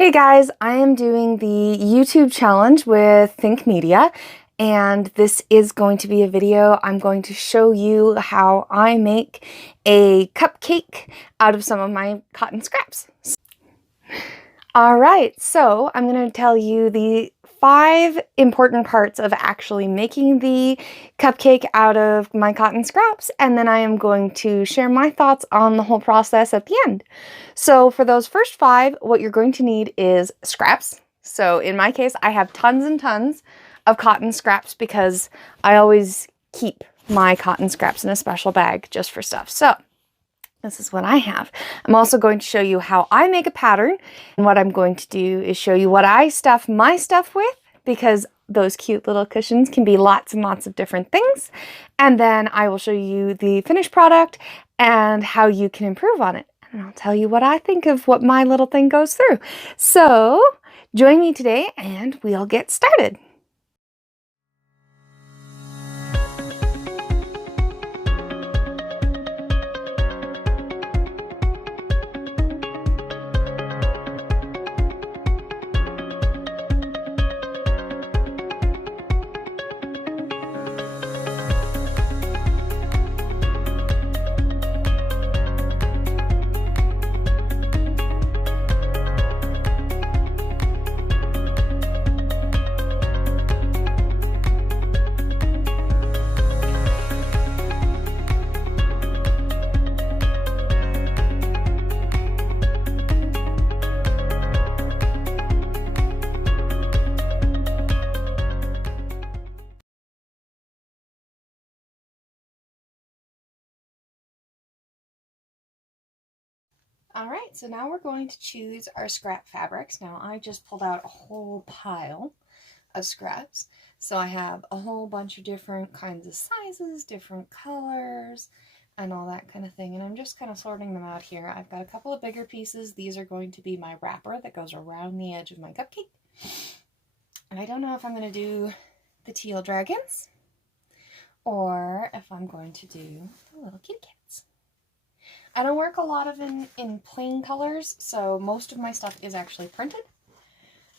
Hey guys, I am doing the YouTube challenge with Think Media, and this is going to be a video. I'm going to show you how I make a cupcake out of some of my cotton scraps. Alright, so I'm going to tell you the 5 important parts of actually making the cupcake out of my cotton scraps, and then I am going to share my thoughts on the whole process at the end. So for those first 5, what you're going to need is scraps. So in my case, I have tons and tons of cotton scraps because I always keep my cotton scraps in a special bag just for stuff. So this is what I have. I'm also going to show you how I make a pattern, and what I'm going to do is show you what I stuff my stuff with, because those cute little cushions can be lots and lots of different things. And then I will show you the finished product and how you can improve on it. And I'll tell you what I think of what my little thing goes through. So join me today and we'll get started. All right, so now we're going to choose our scrap fabrics. Now I just pulled out a whole pile of scraps. So I have a whole bunch of different kinds of sizes, different colors, and all that kind of thing. And I'm just kind of sorting them out here. I've got a couple of bigger pieces. These are going to be my wrapper that goes around the edge of my cupcake. And I don't know if I'm going to do the teal dragons or if I'm going to do the little kitty cats. I don't work a lot of in plain colors, so most of my stuff is actually printed.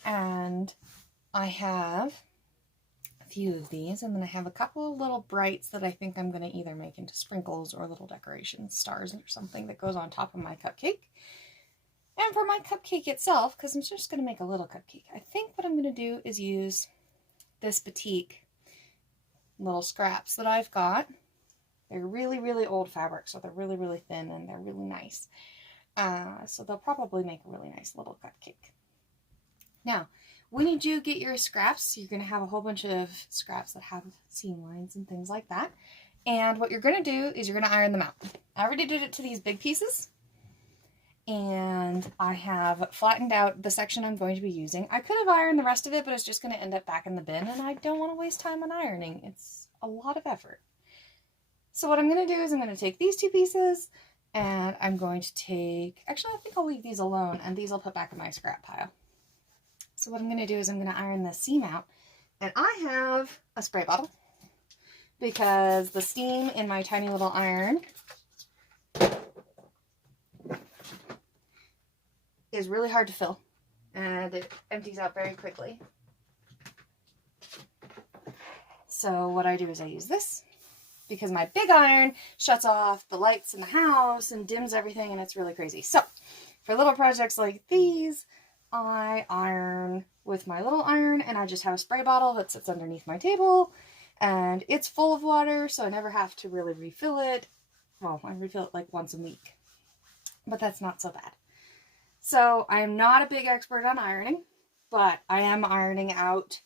And I have a few of these, and then I have a couple of little brights that I think I'm going to either make into sprinkles or little decorations, stars or something that goes on top of my cupcake. And for my cupcake itself, because I'm just going to make a little cupcake, I think what I'm going to do is use this batik little scraps that I've got. They're really, really old fabric, so they're really, really thin, and they're really nice. So they'll probably make a really nice little cupcake. Now, when you do get your scraps, you're going to have a whole bunch of scraps that have seam lines and things like that. And what you're going to do is you're going to iron them out. I already did it to these big pieces, and I have flattened out the section I'm going to be using. I could have ironed the rest of it, but it's just going to end up back in the bin, and I don't want to waste time on ironing. It's a lot of effort. So what I'm going to do is I'm going to take these 2 pieces, and I'm going to take, actually I think I'll leave these alone, and these I'll put back in my scrap pile. So what I'm going to do is I'm going to iron this seam out, and I have a spray bottle, because the steam in my tiny little iron is really hard to fill, and it empties out very quickly. So what I do is I use this, because my big iron shuts off the lights in the house and dims everything, and it's really crazy. So for little projects like these, I iron with my little iron, and I just have a spray bottle that sits underneath my table, and it's full of water, so I never have to really refill it. Well, I refill it like once a week, but that's not so bad. So I am not a big expert on ironing, but I am ironing out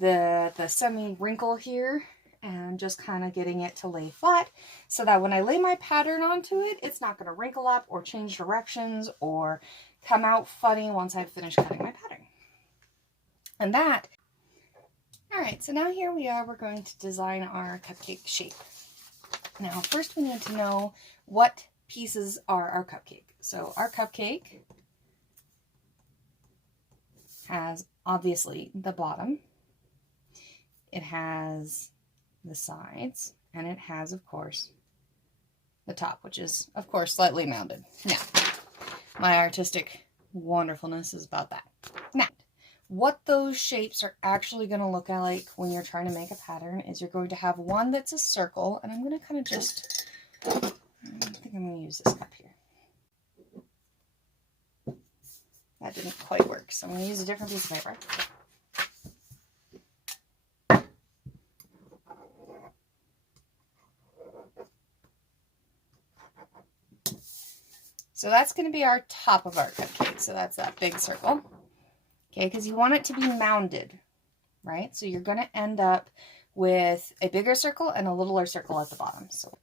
the semi-wrinkle here, and just kind of getting it to lay flat so that when I lay my pattern onto it, it's not going to wrinkle up or change directions or come out funny once I've finished cutting my pattern. And that, alright, so now here we are, we're going to design our cupcake shape. Now, first we need to know what pieces are our cupcake. So our cupcake has, obviously, the bottom. It has the sides, and it has, of course, the top, which is, of course, slightly mounded. Now, my artistic wonderfulness is about that. Now, what those shapes are actually going to look like when you're trying to make a pattern is you're going to have one that's a circle, and I'm going to kind of just, I think I'm going to use this cup here. That didn't quite work, so I'm going to use a different piece of paper. So that's going to be our top of our cupcake. So that's that big circle. Okay, because you want it to be mounded, right? So you're going to end up with a bigger circle and a littler circle at the bottom. So,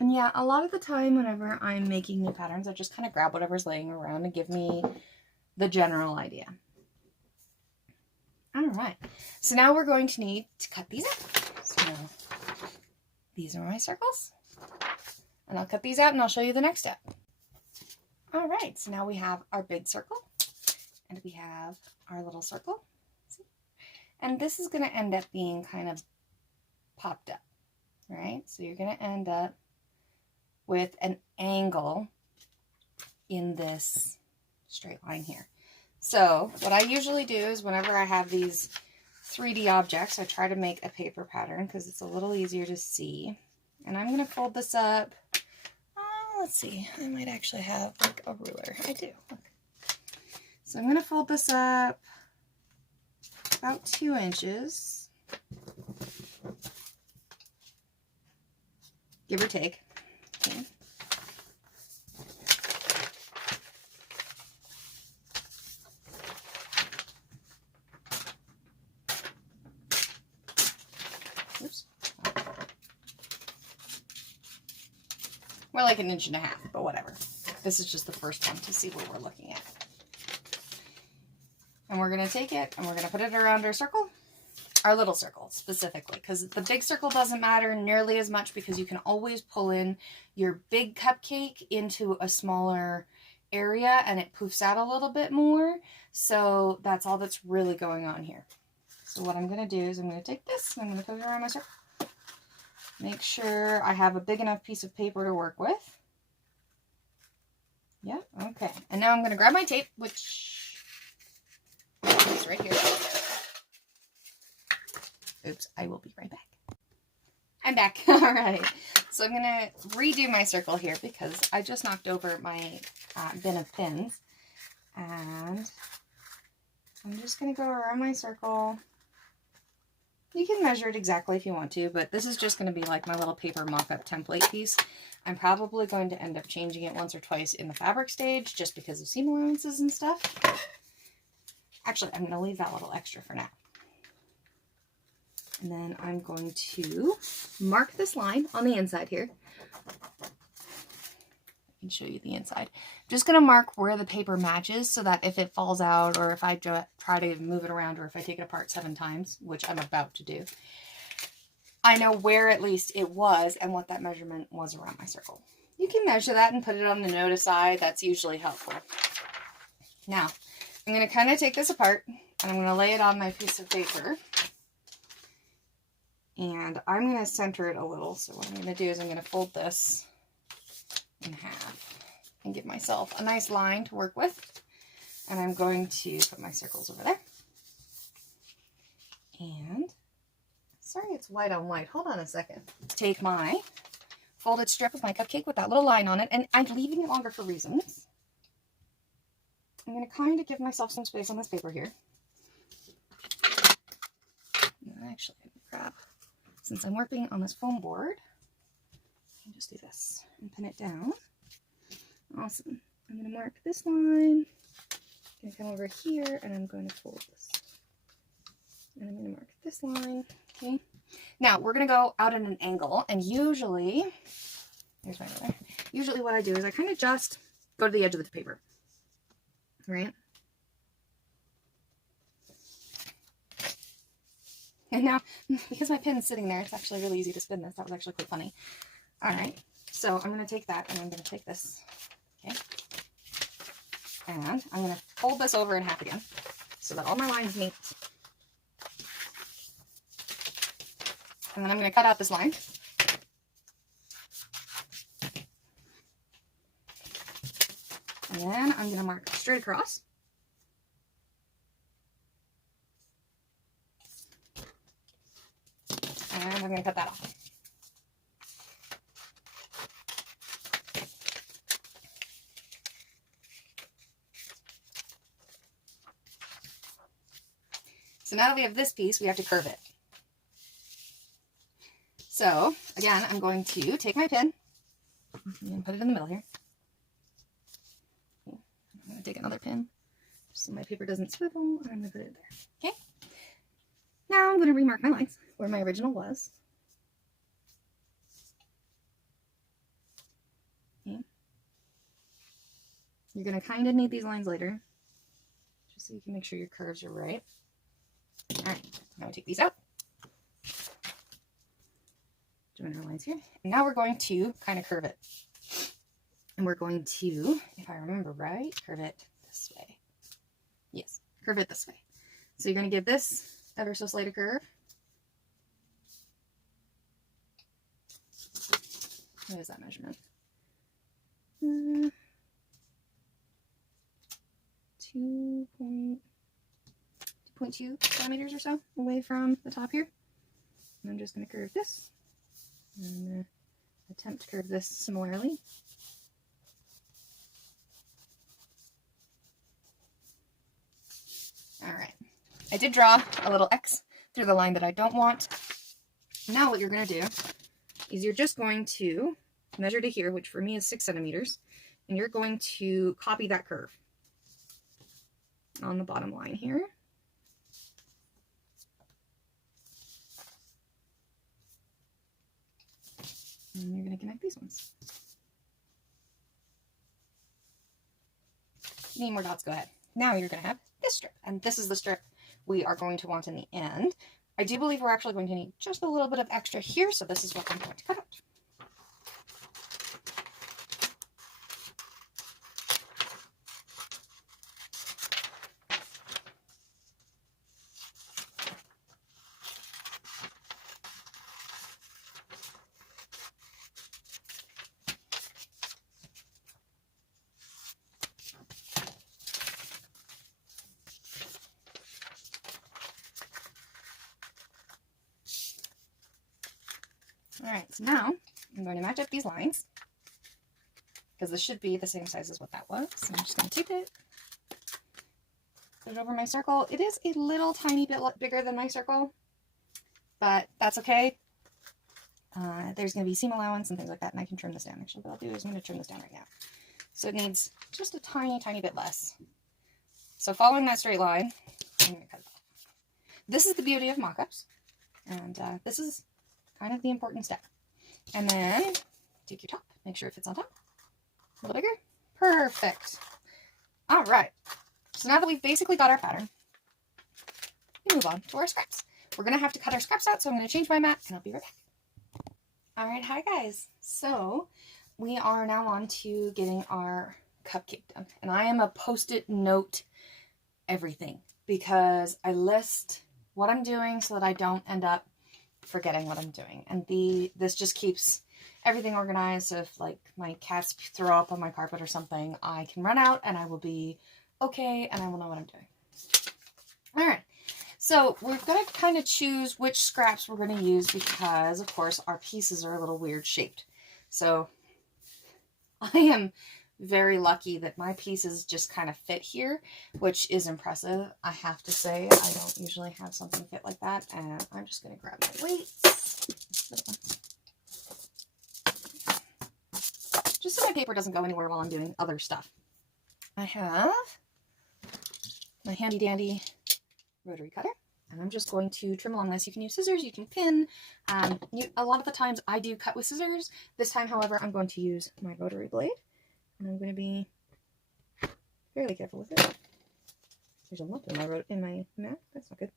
and yeah, a lot of the time whenever I'm making new patterns, I just kind of grab whatever's laying around and give me the general idea. All right, so now we're going to need to cut these out. So these are my circles, and I'll cut these out and I'll show you the next step. All right, so now we have our big circle and we have our little circle. See? And this is going to end up being kind of popped up, right? So you're going to end up with an angle in this straight line here. So what I usually do is whenever I have these 3D objects, I try to make a paper pattern because it's a little easier to see. And I'm going to fold this up. Let's see, I might actually have like a ruler. I do. Okay. So I'm going to fold this up about 2 inches, give or take. Okay. Oops. More like 1.5 inches, but whatever. This is just the first one to see what we're looking at. And we're going to take it and we're going to put it around our circle, our little circle specifically, because the big circle doesn't matter nearly as much because you can always pull in your big cupcake into a smaller area and it poofs out a little bit more. So that's all that's really going on here. So what I'm going to do is I'm going to take this and I'm going to put it around my circle. Make sure I have a big enough piece of paper to work with. Yeah, okay. And now I'm going to grab my tape, which is right here. Oops, I will be right back. I'm back. All right. So I'm going to redo my circle here because I just knocked over my bin of pins. And I'm just going to go around my circle. You can measure it exactly if you want to, but this is just going to be like my little paper mock-up template piece. I'm probably going to end up changing it once or twice in the fabric stage just because of seam allowances and stuff. Actually, I'm going to leave that little extra for now. And then I'm going to mark this line on the inside here. I can show you the inside. I'm just going to mark where the paper matches so that if it falls out or if I try to move it around or if I take it apart 7 times, which I'm about to do, I know where at least it was and what that measurement was around my circle. You can measure that and put it on the note aside. That's usually helpful. Now, I'm going to kind of take this apart and I'm going to lay it on my piece of paper. And I'm going to center it a little. So what I'm going to do is I'm going to fold this in half and give myself a nice line to work with. And I'm going to put my circles over there. And, sorry it's white on white. Hold on a second. Take my folded strip of my cupcake with that little line on it. And I'm leaving it longer for reasons. I'm going to kind of give myself some space on this paper here. And actually, I'm going to grab, since I'm working on this foam board, I can just do this and pin it down. Awesome. I'm going to mark this line. I'm going to come over here and I'm going to fold this. And I'm going to mark this line. Okay. Now we're going to go out at an angle, and usually, here's my ruler. Usually what I do is I kind of just go to the edge of the paper. Right? And now, because my pin's sitting there, it's actually really easy to spin this. That was actually quite funny. All right. So I'm going to take that and I'm going to take this. Okay. And I'm going to fold this over in half again so that all my lines meet. And then I'm going to cut out this line. And then I'm going to mark straight across. And I'm going to cut that off. So now that we have this piece, we have to curve it. So, again, I'm going to take my pin and put it in the middle here. I'm going to take another pin just so my paper doesn't swivel, and I'm going to put it there. Okay? Now I'm going to remark my lines where my original was. Okay. You're going to kind of need these lines later, just so you can make sure your curves are right. Alright, now we take these out. Join our lines here. And now we're going to kind of curve it. And we're going to, if I remember right, curve it this way. Yes, curve it this way. So you're going to give this ever so slight a curve. What is that measurement? 2.2 centimeters or so away from the top here. And I'm just going to curve this. And I'm going to attempt to curve this similarly. Alright, I did draw a little X through the line that I don't want. Now what you're going to do is you're just going to measure to here, which for me is 6 centimeters, and you're going to copy that curve on the bottom line here. And you're going to connect these ones. Need more dots, go ahead. Now you're going to have this strip, and this is the strip we are going to want in the end. I do believe we're actually going to need just a little bit of extra here, so this is what I'm going to cut out. Alright, so now I'm going to match up these lines because this should be the same size as what that was. So I'm just going to take it, put it over my circle. It is a little tiny bit bigger than my circle, but that's okay. There's going to be seam allowance and things like that, and I can trim this down. Actually, what I'll do is I'm going to trim this down right now. So it needs just a tiny, tiny bit less. So following that straight line, I'm going to cut it off. This is the beauty of mock-ups, and this is kind of the important step. And then take your top, make sure it fits on top. A little bigger. Perfect. All right. So now that we've basically got our pattern, we move on to our scraps. We're going to have to cut our scraps out, so I'm going to change my mat, and I'll be right back. All right, hi guys. So we are now on to getting our cupcake done. And I am a post-it note everything because I list what I'm doing so that I don't end up forgetting what I'm doing. And this just keeps everything organized. So if like my cats throw up on my carpet or something, I can run out and I will be okay and I will know what I'm doing. All right. So we're going to kind of choose which scraps we're going to use because, of course, our pieces are a little weird shaped. So I am very lucky that my pieces just kind of fit here, which is impressive. I have to say, I don't usually have something fit like that. And I'm just going to grab my weights. Just so my paper doesn't go anywhere while I'm doing other stuff. I have my handy dandy rotary cutter, and I'm just going to trim along this. You can use scissors, you can pin. A lot of the times I do cut with scissors. This time, however, I'm going to use my rotary blade, and I'm going to be fairly careful with it. There's a lump in my mat. That's not good.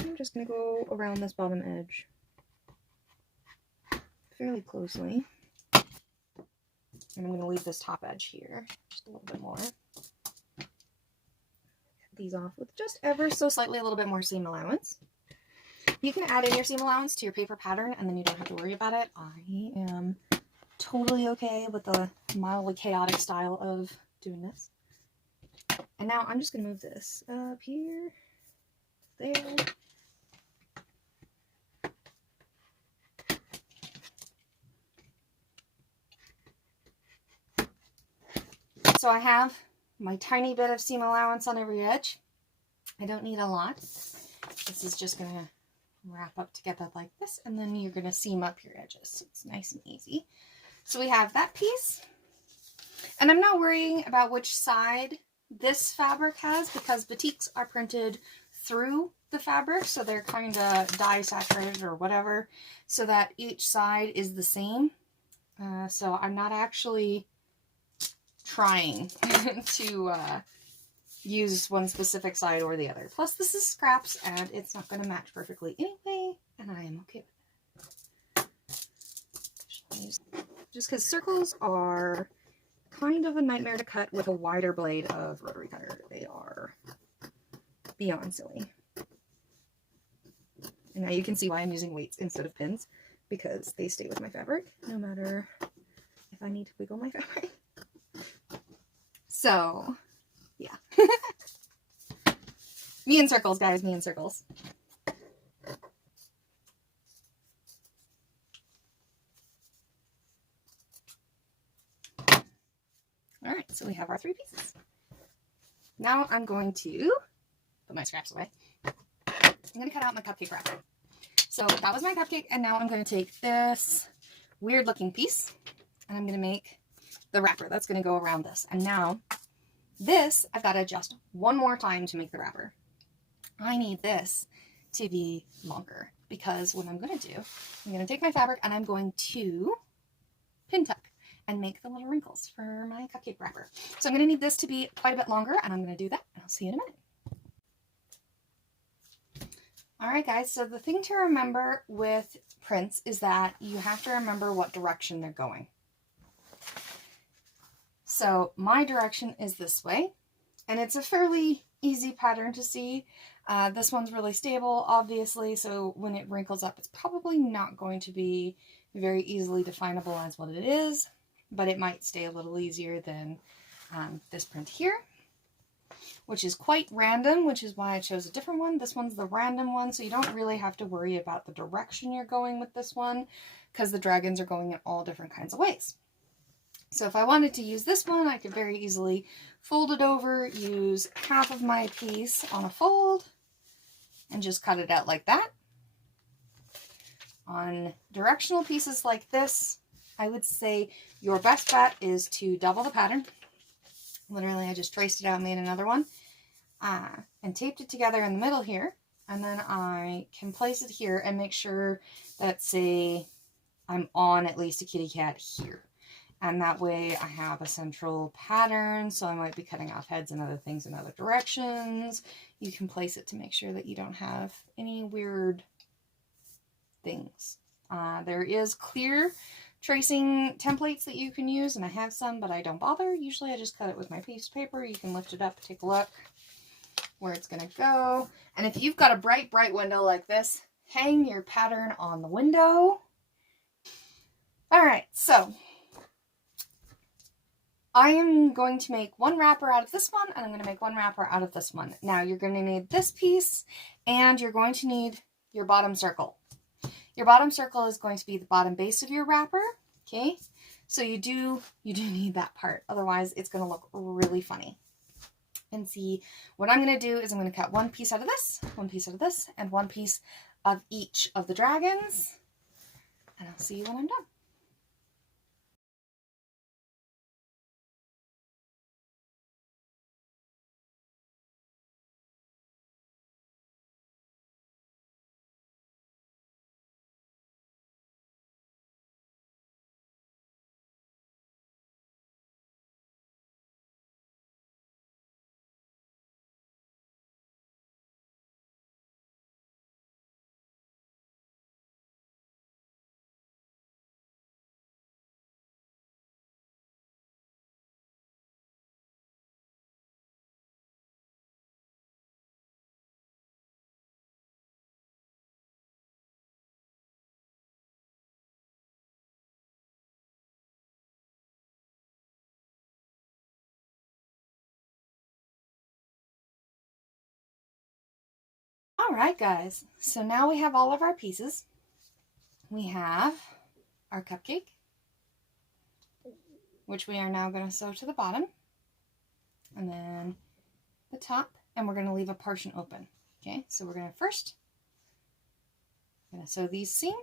I'm just going to go around this bottom edge fairly closely, and I'm going to leave this top edge here just a little bit more. These off with just ever so slightly a little bit more seam allowance. You can add in your seam allowance to your paper pattern and then you don't have to worry about it. I am totally okay with the mildly chaotic style of doing this. And now I'm just going to move this up here, there. So I have my tiny bit of seam allowance on every edge. I don't need a lot. This is just going to wrap up together like this, and then you're going to seam up your edges. So it's nice and easy. So we have that piece. And I'm not worrying about which side this fabric has because batiks are printed through the fabric, so they're kind of dye saturated or whatever, so that each side is the same. So I'm not actually trying to use one specific side or the other. Plus this is scraps and it's not going to match perfectly anyway, and I am okay with that. Just because circles are kind of a nightmare to cut with a wider blade of rotary cutter. They are beyond silly. And now you can see why I'm using weights instead of pins, because they stay with my fabric no matter if I need to wiggle my fabric. So, yeah. Me in circles, guys, me in circles. Alright, so we have our 3 pieces. Now I'm going to put my scraps away. I'm going to cut out my cupcake wrapper. So that was my cupcake, and now I'm going to take this weird looking piece, and I'm going to make the wrapper that's going to go around this. And now this, I've got to adjust one more time to make the wrapper. I need this to be longer, because what I'm going to do, I'm going to take my fabric and I'm going to pin tuck and make the little wrinkles for my cupcake wrapper. So I'm going to need this to be quite a bit longer, and I'm going to do that, and I'll see you in a minute. Alright guys, so the thing to remember with prints is that you have to remember what direction they're going. So my direction is this way, and it's a fairly easy pattern to see. This one's really stable, obviously, so when it wrinkles up, it's probably not going to be very easily definable as what it is, but it might stay a little easier than this print here, which is quite random, which is why I chose a different one. This one's the random one, so you don't really have to worry about the direction you're going with this one, because the dragons are going in all different kinds of ways. So if I wanted to use this one, I could very easily fold it over, use half of my piece on a fold, and just cut it out like that. On directional pieces like this, I would say your best bet is to double the pattern. Literally, I just traced it out and made another one, and taped it together in the middle here, and then I can place it here and make sure that, say, I'm on at least a kitty cat here. And that way I have a central pattern, so I might be cutting off heads and other things in other directions. You can place it to make sure that you don't have any weird things. There is clear tracing templates that you can use, and I have some, but I don't bother. Usually I just cut it with my piece of paper. You can lift it up, take a look where it's going to go. And if you've got a bright, bright window like this, hang your pattern on the window. All right, so I am going to make one wrapper out of this one, and I'm going to make one wrapper out of this one. Now you're going to need this piece, and you're going to need your bottom circle. Your bottom circle is going to be the bottom base of your wrapper, okay? So you do need that part, otherwise it's going to look really funny. And see, what I'm going to do is I'm going to cut one piece out of this, one piece out of this, and one piece of each of the dragons, and I'll see you when I'm done. Alright guys, so now we have all of our pieces. We have our cupcake, which we are now going to sew to the bottom, and then the top, and we're going to leave a portion open. Okay, so we're going to sew these seam,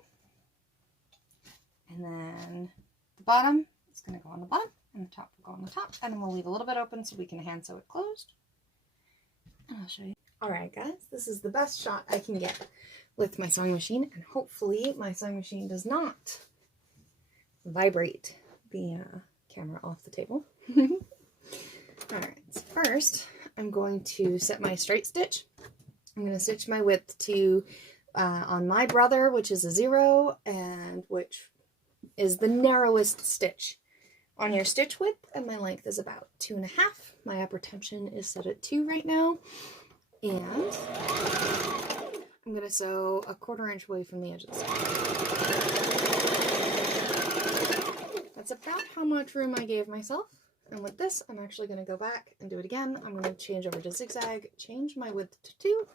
and then the bottom is going to go on the bottom, and the top will go on the top, and then we'll leave a little bit open so we can hand sew it closed. And I'll show you. Alright guys, this is the best shot I can get with my sewing machine, and hopefully my sewing machine does not vibrate the camera off the table. Alright, so first I'm going to set my straight stitch. I'm going to stitch my width to, on my brother, which is a 0, and which is the narrowest stitch on your stitch width, and my length is about 2.5. My upper tension is set at 2 right now, and I'm going to sew a 1/4 inch away from the edge of the stitch. That's about how much room I gave myself. And with this, I'm actually going to go back and do it again. I'm going to change over to zigzag, change my width to 2,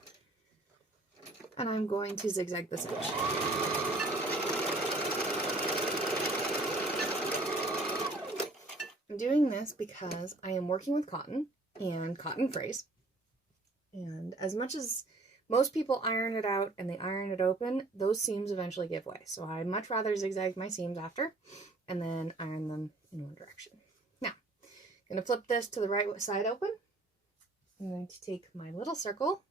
and I'm going to zigzag the stitch. I'm doing this because I am working with cotton and cotton frays. And as much as most people iron it out and they iron it open, those seams eventually give way. So I'd much rather zigzag my seams after and then iron them in one direction. Now, I'm going to flip this to the right side open. I'm going to take my little circle,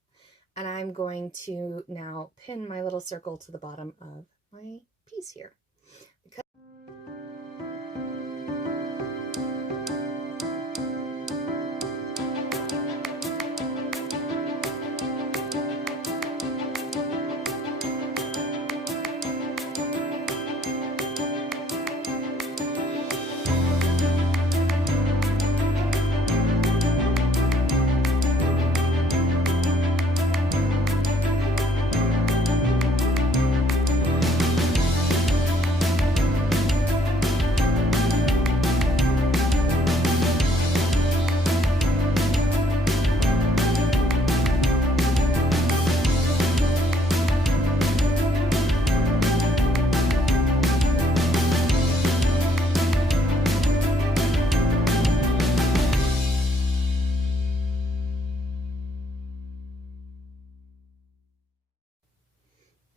and I'm going to now pin my little circle to the bottom of my piece here.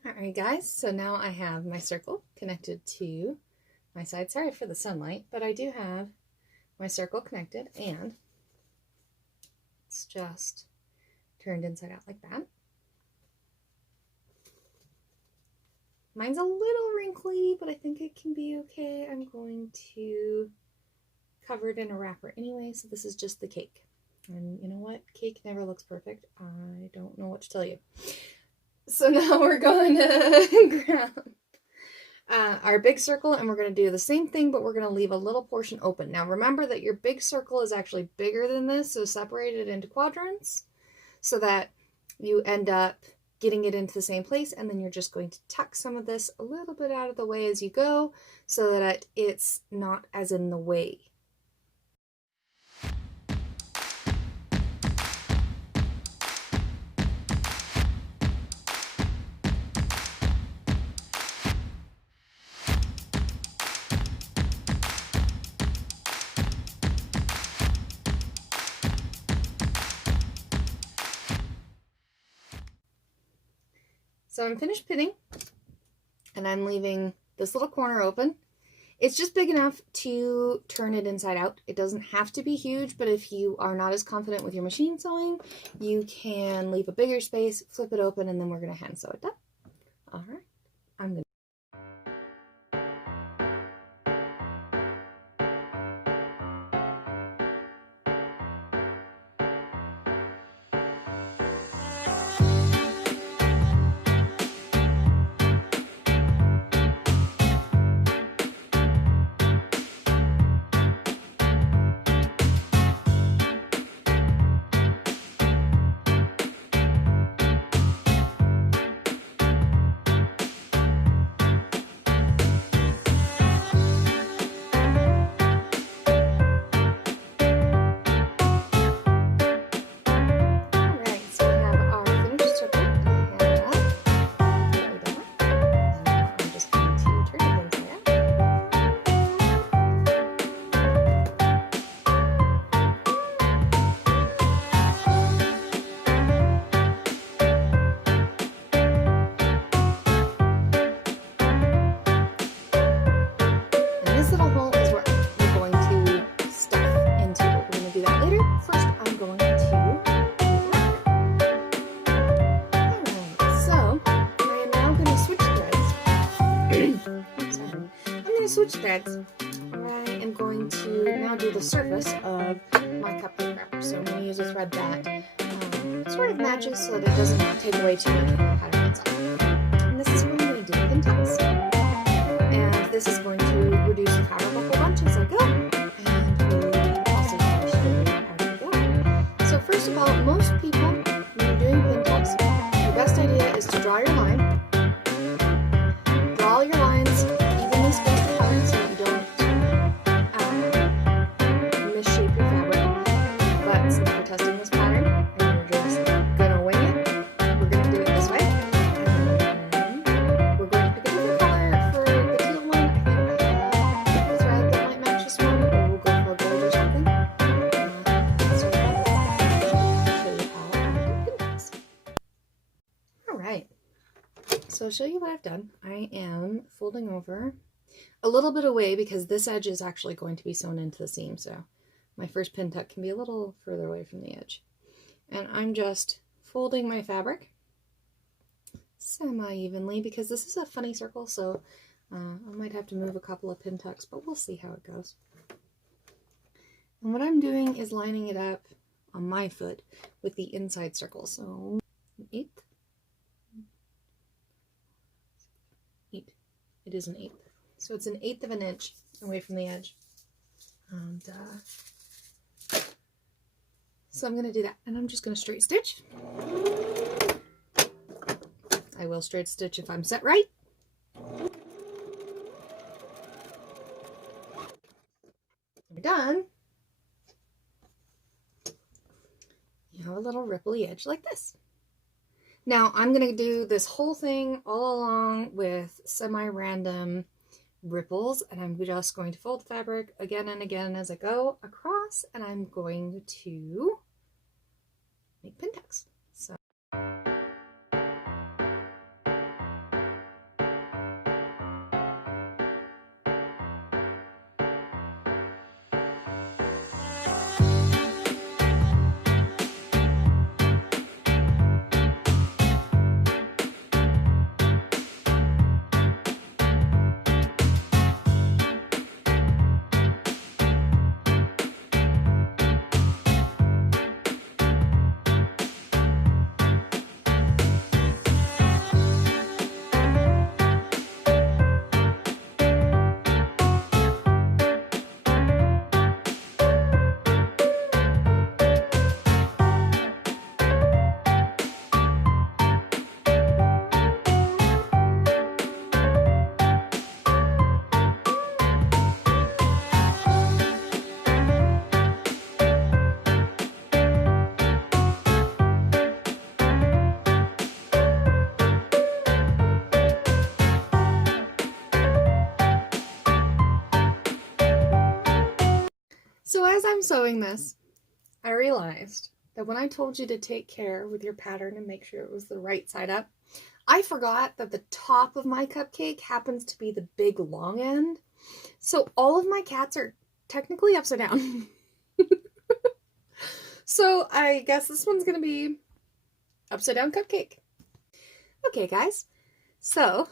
Alright guys, so now I have my circle connected to my side. Sorry for the sunlight, but I do have my circle connected, and it's just turned inside out like that. Mine's a little wrinkly, but I think it can be okay. I'm going to cover it in a wrapper anyway, so this is just the cake. And you know what? Cake never looks perfect. I don't know what to tell you. So now we're going to grab our big circle, and we're going to do the same thing, but we're going to leave a little portion open. Now remember that your big circle is actually bigger than this, so separate it into quadrants so that you end up getting it into the same place, and then you're just going to tuck some of this a little bit out of the way as you go so that it's not as in the way. So I'm finished pinning, and I'm leaving this little corner open. It's just big enough to turn it inside out. It doesn't have to be huge, but if you are not as confident with your machine sewing, you can leave a bigger space, flip it open, and then we're going to hand sew it done. All right, I'm going to huge threads, I am going to now do the surface of my cupcake wrapper. So I'm going to use a thread that sort of matches so that it doesn't take away too much from the pattern itself. And this is where I'm going to do pin tucks. And this is going to reduce the fabric a whole bunch as I go. And we'll also show you as we go. So first of all, most people, when you're doing pin tucks, the best idea is to draw your line. Draw your lines evenly spaced apart so that you don't misshape your fabric. But since we're testing this pattern and you're just gonna wing it, we're gonna do it this way. And then we're going to pick a different color for the teal one. I think I have a thread that might match this one, or we'll go for a gold or something. So I'll show you how I do pin tucks. Alright. So I'll show you what I've done. I am folding over a little bit away because this edge is actually going to be sewn into the seam, so my first pin tuck can be a little further away from the edge. And I'm just folding my fabric semi-evenly because this is a funny circle, so I might have to move a couple of pin tucks, but we'll see how it goes. And what I'm doing is lining it up on my foot with the inside circle. So 1/8. It is 1/8. So it's 1/8 of an inch away from the edge. And so I'm going to do that. And I'm just going to straight stitch. I will straight stitch if I'm set right. We're done. You have a little ripply edge like this. Now I'm going to do this whole thing all along with semi-random ripples, and I'm just going to fold the fabric again and again as I go across, and I'm going to make pin tucks. So as I'm sewing this, I realized that when I told you to take care with your pattern and make sure it was the right side up, I forgot that the top of my cupcake happens to be the big long end. So all of my cats are technically upside down. So I guess this one's going to be upside down cupcake. Okay, guys. So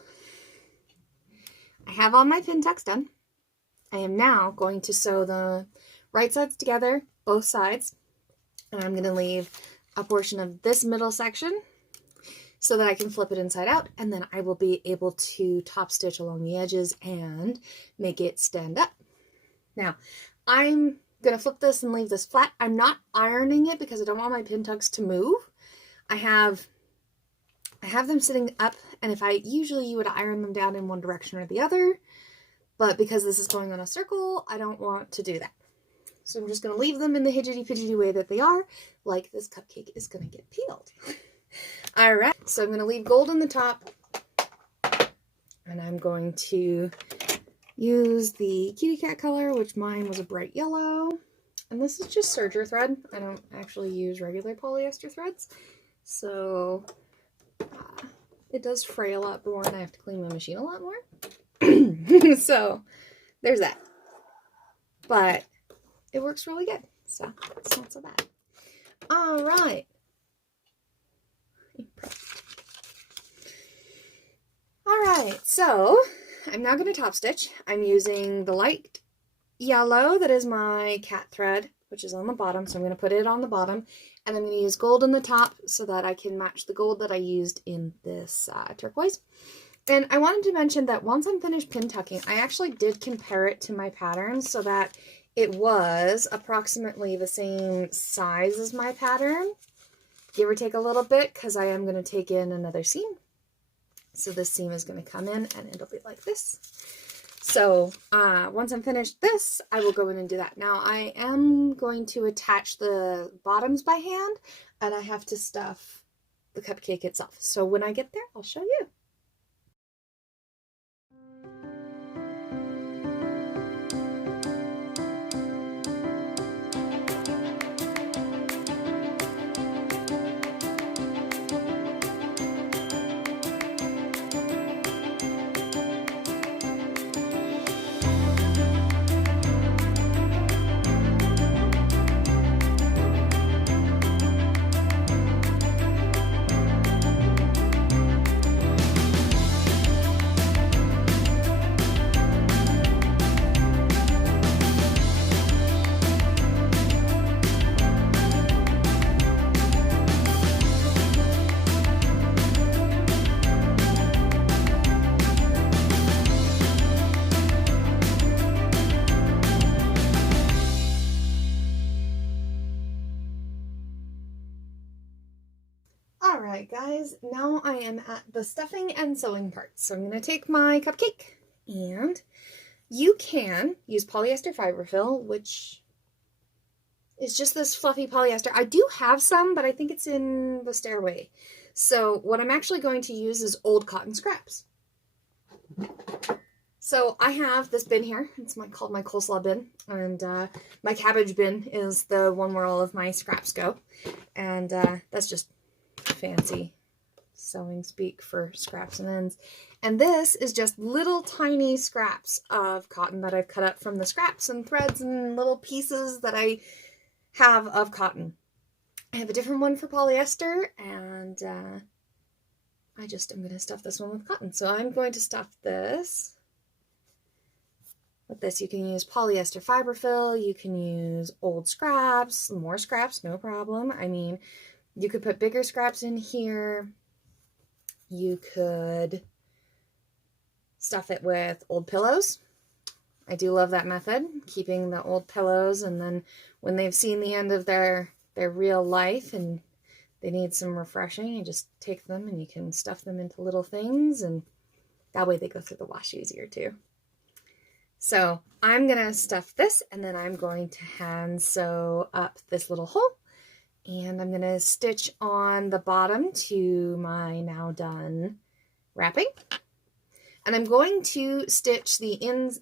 I have all my pin tucks done. I am now going to sew the right sides together, both sides, and I'm going to leave a portion of this middle section so that I can flip it inside out, and then I will be able to top stitch along the edges and make it stand up. Now, I'm going to flip this and leave this flat. I'm not ironing it because I don't want my pin tucks to move. I have them sitting up, and if usually you would iron them down in one direction or the other, but because this is going on a circle, I don't want to do that. So I'm just going to leave them in the hidgety-pidgety way that they are, like this cupcake is going to get peeled. Alright, so I'm going to leave gold on the top, and I'm going to use the kitty cat color, which mine was a bright yellow, and this is just serger thread. I don't actually use regular polyester threads, so it does fray a lot more, and I have to clean my machine a lot more. So there's that. But it works really good, so it's not so bad. All right. All right, so I'm now going to top stitch. I'm using the light yellow that is my cat thread, which is on the bottom, so I'm going to put it on the bottom, and I'm going to use gold on the top so that I can match the gold that I used in this turquoise. And I wanted to mention that once I'm finished pin tucking, I actually did compare it to my pattern so that it was approximately the same size as my pattern, give or take a little bit, because I am going to take in another seam. So this seam is going to come in and it'll be like this. So once I'm finished this, I will go in and do that. Now I am going to attach the bottoms by hand, and I have to stuff the cupcake itself. So when I get there, I'll show you. Alright guys, now I am at the stuffing and sewing part. So I'm going to take my cupcake, and you can use polyester fiber fill, which is just this fluffy polyester. I do have some, but I think it's in the stairway. So what I'm actually going to use is old cotton scraps. So I have this bin here. It's called my coleslaw bin, and my cabbage bin is the one where all of my scraps go. And that's just fancy sewing speak for scraps and ends. And this is just little tiny scraps of cotton that I've cut up from the scraps and threads and little pieces that I have of cotton. I have a different one for polyester, and I just am going to stuff this one with cotton. So I'm going to stuff this with this. You can use polyester fiber fill, you can use old scraps, more scraps, no problem. I mean, you could put bigger scraps in here. You could stuff it with old pillows. I do love that method, keeping the old pillows, and then when they've seen the end of their real life and they need some refreshing, you just take them and you can stuff them into little things, and that way they go through the wash easier too. So I'm going to stuff this, and then I'm going to hand sew up this little hole. And I'm going to stitch on the bottom to my now done wrapping. And I'm going to stitch the ends.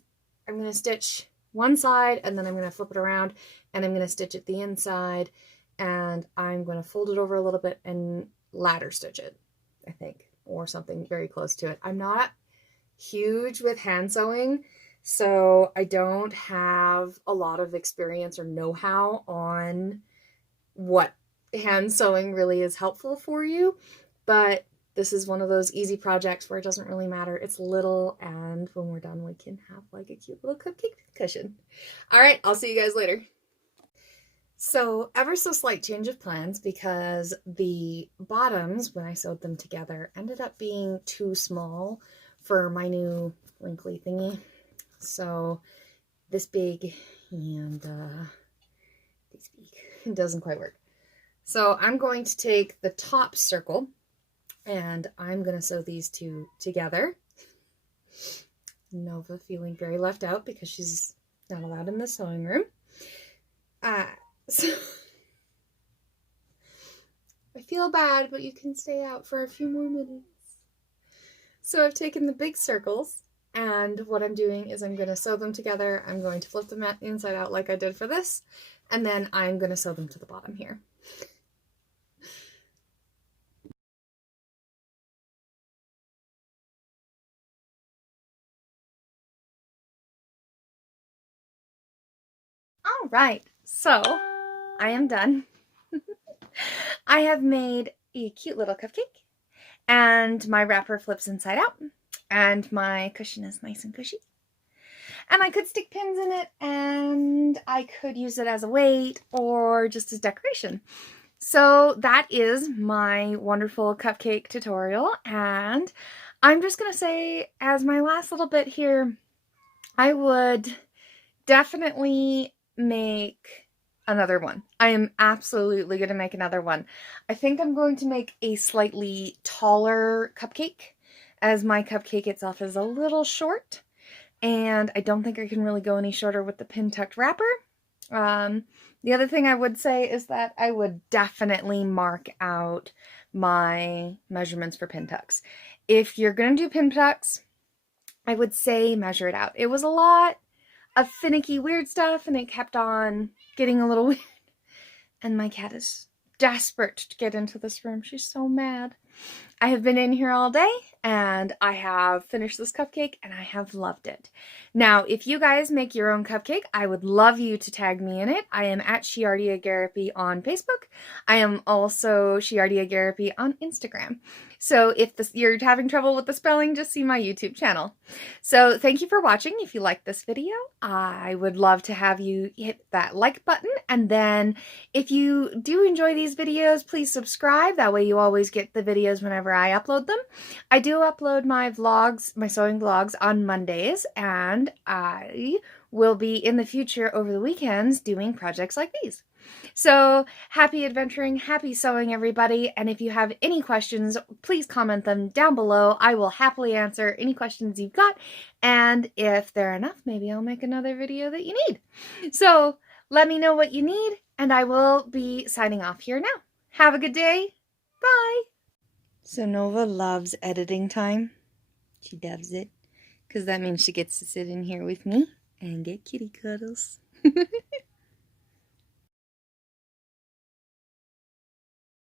I'm going to stitch one side, and then I'm going to flip it around, and I'm going to stitch it the inside, and I'm going to fold it over a little bit and ladder stitch it, I think, or something very close to it. I'm not huge with hand sewing, so I don't have a lot of experience or know-how on what hand sewing really is helpful for you, but this is one of those easy projects where it doesn't really matter. It's little, and when we're done, we can have like a cute little cupcake cushion. All right, I'll see you guys later. So ever so slight change of plans, because the bottoms, when I sewed them together, ended up being too small for my new wrinkly thingy. So this big and this big, it doesn't quite work. So I'm going to take the top circle, and I'm going to sew these two together. Nova feeling very left out because she's not allowed in the sewing room. So I feel bad, but you can stay out for a few more minutes. So I've taken the big circles, and what I'm doing is I'm going to sew them together. I'm going to flip them inside out like I did for this, and then I'm going to sew them to the bottom here. All right, so I am done. I have made a cute little cupcake, and my wrapper flips inside out, And my cushion is nice and cushy. And I could stick pins in it, and I could use it as a weight or just as decoration. So that is my wonderful cupcake tutorial, and I'm just going to say, as my last little bit here, I would definitely make another one. I am absolutely going to make another one. I think I'm going to make a slightly taller cupcake, as my cupcake itself is a little short, and I don't think I can really go any shorter with the pin tucked wrapper. The other thing I would say is that I would definitely mark out my measurements for pin tucks. If you're going to do pin tucks, I would say measure it out. It was a lot of finicky, weird stuff, and it kept on getting a little weird. And my cat is desperate to get into this room. She's so mad. I have been in here all day, and I have finished this cupcake, and I have loved it. Now, if you guys make your own cupcake, I would love you to tag me in it. I am at Shiardia Garapi on Facebook. I am also Shiardia Garapi on Instagram. So if you're having trouble with the spelling, just see my YouTube channel. So thank you for watching. If you like this video, I would love to have you hit that like button. And then if you do enjoy these videos, please subscribe. That way you always get the videos whenever I upload them. I do upload my vlogs, my sewing vlogs, on Mondays, and I will be in the future over the weekends doing projects like these. So happy adventuring, happy sewing, everybody. And if you have any questions, please comment them down below. I will happily answer any questions you've got. And if they're enough, maybe I'll make another video that you need. So let me know what you need, and I will be signing off here now. Have a good day. Bye. So Nova loves editing time. She loves it, because that means she gets to sit in here with me and get kitty cuddles.